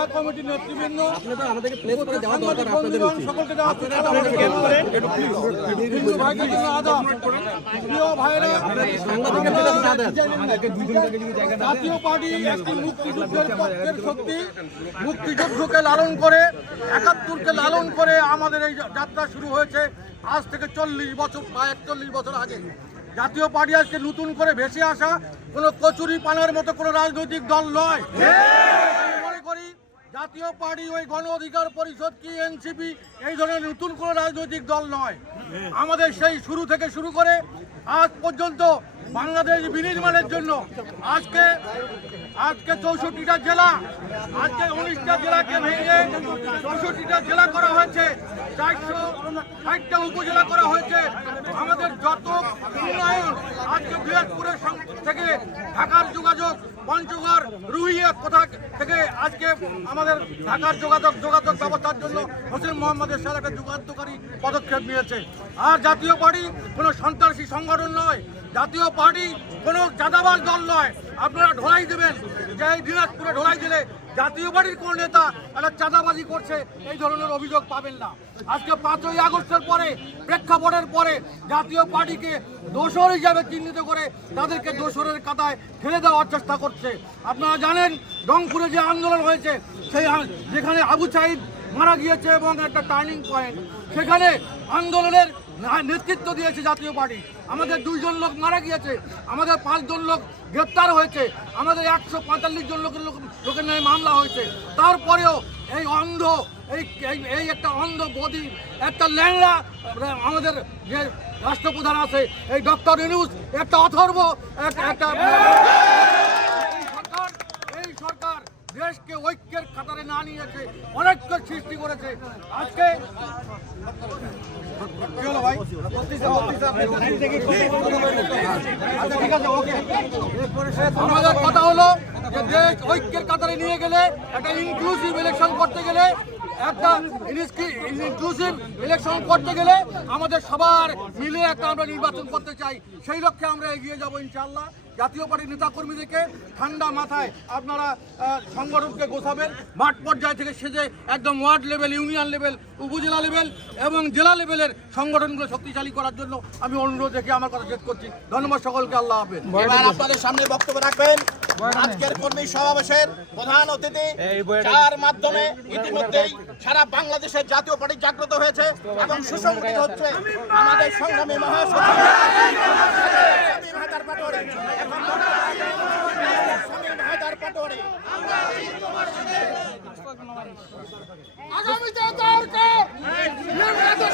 জেলা কমিটির নেতৃবৃন্দ সকলকে। প্রিয়। জাতীয় পার্টি একটি মুক্তিযুদ্ধের পক্ষের শক্তি মুক্তিযুদ্ধকে লালন করে একাত্তরকে লালন করে আমাদের এই যাত্রা শুরু হয়েছে আজ থেকে চল্লিশ বছর বা একচল্লিশ বছর আগে। জাতীয় পার্টি আজকে নতুন করে ভেসে আসা কোনো কচুরি পানার মতো কোনো রাজনৈতিক দল নয়। জাতীয় পার্টি ওই গণ অধিকার পরিষদ কি এনসিপি, এই ধরনের নতুন কোনো রাজনৈতিক দল নয়। আমাদের সেই শুরু থেকে শুরু করে আজ পর্যন্ত বাংলাদেশ বিনির্মাণের জন্য আজকে আজকে চৌষট্টিটা জেলা, আজকে উনিশটা জেলাকে ভেঙে চৌষট্টিটা জেলা করা হয়েছে, চারশো ষাটটা উপজেলা করা হয়েছে। আমাদের যত উন্নয়ন আজকে দিনাজপুরের সং- থেকে পঞ্চগড় রুহিয়া কোথা থেকে আজকে আমাদের ঢাকার যোগাযোগ যোগাযোগ ব্যবস্থার জন্য হোসেন মোহাম্মদের সাথে একটা যুগান্তকারী পদক্ষেপ নিয়েছে। আর জাতীয় পার্টি কোনো সন্ত্রাসী সংগঠন নয়, জাতীয় পার্টি কোনো যাদাবাস দল নয়। আপনারা ঢোলাই দেবেন যে এই দিনাজপুরে ঢোলাই দিলে জাতীয় পার্টির কোন নেতা একটা চাঁদাবাজি করছে, এই ধরনের অভিযোগ পাবেন না। আজকে পাঁচই আগস্টের পরে, প্রেক্ষাপটের পরে জাতীয় পার্টিকে দোষর হিসাবে চিহ্নিত করে তাদেরকে দোষরের কাতায় ঠেলে দেওয়ার চেষ্টা করছে। আপনারা জানেন, রংপুরে যে আন্দোলন হয়েছে, সেই যেখানে আবু সাইদ মারা গিয়েছে এবং একটা টার্নিং পয়েন্ট। সেখানে আন্দোলনের নেতৃত্ব দিয়েছে জাতীয় পার্টি। আমাদের দুইজন লোক মারা গিয়েছে। আমাদের পাঁচজন লোক গ্রেপ্তার হয়েছে। আমাদের একশো পঁয়তাল্লিশ জন লোকের লোক লোকের নামে মামলা হয়েছে। তারপরেও এই অন্ধ, এই এই- একটা অন্ধ বদি, একটা ল্যাংড়া আমাদের যে রাষ্ট্রপ্রধান আছে, এই ডক্টর ইউনুস, একটা অথর্ব একটা একটা এই সরকার এই সরকার দেশকে ঐক্যের কাতারে না নিয়েছে অনেককে সৃষ্টি করেছে। আজকে কথা হলো দেশ ঐক্যের কাতারে নিয়ে গেলে একটা ইনক্লুসিভ ইলেকশন করতে গেলে, একটা ইনক্লুসিভ ইলেকশন করতে গেলে আমাদের সবার মিলে একটা আমরা নির্বাচন করতে চাই। সেই লক্ষ্যে আমরা এগিয়ে যাব ইনশাআল্লাহ। জাতীয় পার্টির নেতাকর্মীদেরকে ঠান্ডা মাথায় আপনারা সংগঠনকে গোছাবেন। মাঠ পর্যায় থেকে সেজে একদম ওয়ার্ড লেভেল ইউনিয়ন লেভেল উপজেলা লেভেল এবং জেলা লেভেলের সংগঠনগুলো শক্তিশালী করার জন্য আমি অনুরোধ রেখে আমার কথা শেষ করছি। ধন্যবাদ সকলকে আল্লাহ হাফেজ। এবার আপনাদের সামনে বক্তব্য রাখবেন। আজকের কর্মী সমাবেশের প্রধান অতিথি যার মাধ্যমে ইতিমধ্যেই সারা বাংলাদেশের জাতীয় পার্টি জাগ্রত হয়েছে এবং সুসংগঠিত হচ্ছে আমাদের সংগ্রামী মহাসচিব। আগামীতে দরকার